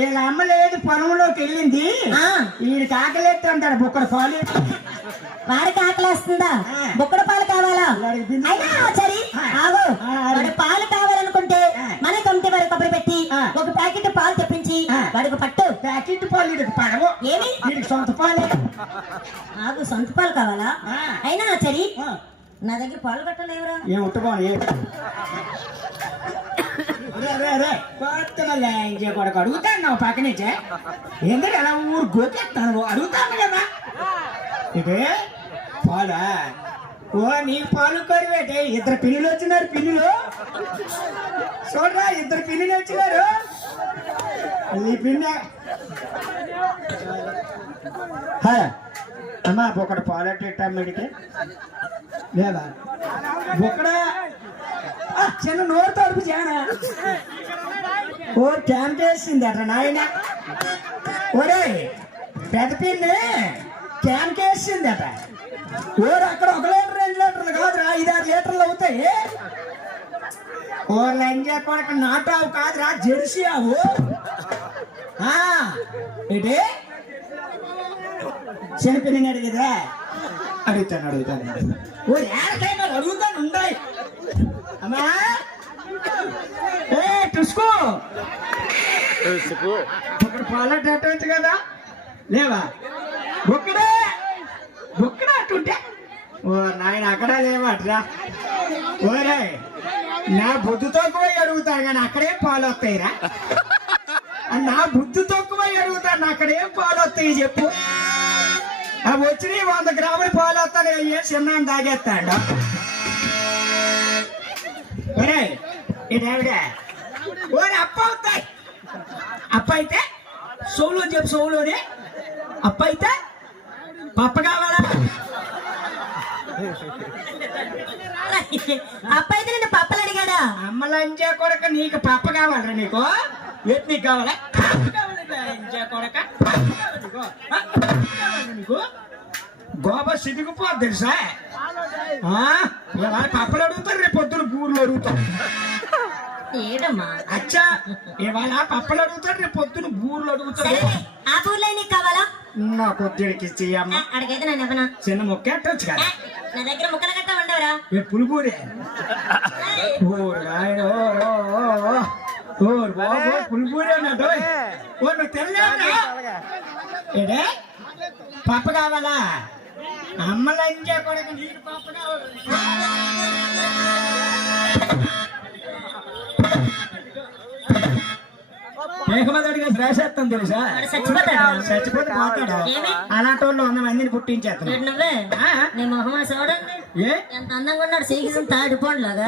వీళ్ళ అమ్మ లేదు పొలంలోకి వెళ్ళింది. ఈయనకి ఆకలేస్తూ ఉంటాడు, బుక్కడు పాలు. వాడికి ఆకలేస్తుందా? బుక్కడు పాలు కావాలా? అయినా సరే ఆగు. వాడి పాలు కావాలనుకుంటే మన కమిటీ వారి కొబ్బరి పెట్టి ఒక ప్యాకెట్ పాలు తెప్పించి వాడికి పట్టు. ప్యాకెట్ పాలు వీడికి పడవు. ఏమి వీడికి సొంత పాలే. ఆగు, సొంత పాలు కావాలా? అయినా సరే నా దగ్గర పాలు కట్టలేవురా. ఏం ఉట్టుకోని కొడుకు అడుగుతాను నువ్వు పక్క నుంచే. ఎందుకంటే అలా ఊరు గోకెత్తాను అడుగుతాను కదా. ఇదే పాలా? ఓ నీకు పాలు కరువేటే. ఇద్దరు పిల్లులు వచ్చినారు. పిల్లులు చూడరా, ఇద్దరు పిల్లులు వచ్చినారు. నీ పిల్ల అమ్మా ఒకటి పాలెట్టా మెడికి లేదా? ఒకడ చిన్న నోరు తడుపు చేనా. ఓ క్యాంప్ వేసింది అట్లా నాయన. ఒరే పెద్ద పిన్ని క్యాంప్ వేసింది అట. ఓరు అక్కడ 1 లీటర్ 2 లీటర్లు కాదురా, 5-6 లీటర్లు అవుతాయి. ఓ లంజా కొడక నాటావు కాదురా, జెర్సీ ఆవు. ఏంటి చిన్నపిల్లని అడిగేదా? అడుగుతాను. ఓ ఏడకైనా అడుగుతాను ఉండాయి. అమ్మా టుసుకో ఒకటి పాలట్టు కదా లేవా? బుక్కడే అట్టుంటే ఓ నాయన అక్కడ లేవట్రా. ఓరే నా బుద్ధితో పోయి అడుగుతాను కానీ అక్కడేం పాలు వస్తాయిరా. నా బుద్ధి తక్కువ అడుగుతాను, అక్కడేం పాలు వస్తాయి చెప్పు. అవి వచ్చి 100 గ్రాములు పాలు వస్తాను. ఏ చిన్న తాగేస్తాడు. ఒరే ఇదేవిడే ఓరే అప్ప అవుతాయి. అప్ప అయితే సోలో చెప్పు. సోలోనే అప్ప అయితే పప్ప కావాలా? అప్ప అయితే నేను పప్పలు అడిగాడా? అమ్మలంచే కొడక నీకు పప్ప కావాలరా? నీకు ఏంటి నీకు కావాలా? కొడక నీకు గోబా సిటికిపోద్ది తెలుసా? ఇవాళ పప్పలు అడుగుతారు, రేపు పొద్దున బూర్లు అడుగుతారు. ఏడమ్మా అచ్చా, ఇవాళ పప్పలు అడుగుతారు, రేపు పొద్దున బూర్లు అడుగుతారు. ఆ బూర్లో నీకు కావాలా? నా కొద్దికి ఇచ్చేయమ్మ. అడిగైతే నన్ను ఇవ్వనా? చిన్న మొక్క ఎట్టొచ్చు కదా. నా దగ్గర ముక్కలు గట్ట ఉండవురా. పులిపూరే పులిపూరే అన్నట్టు. ఏడే పప్ప కావాలా? అమ్మలంజా కొడుకు నీకు పప్ప కావాలి. మేఘమదిగా శ్రేషేస్తాం తెలుసా? చచ్చిపోతే పోతాడు. అలాంటి వాళ్ళు 100 మందిని పుట్టించేస్తాను. నువ్వే నీ మొహమ్మా చూడండి ఎంత అందంగా ఉన్నాడు. సీకిసం తాడిపోండి లాగా.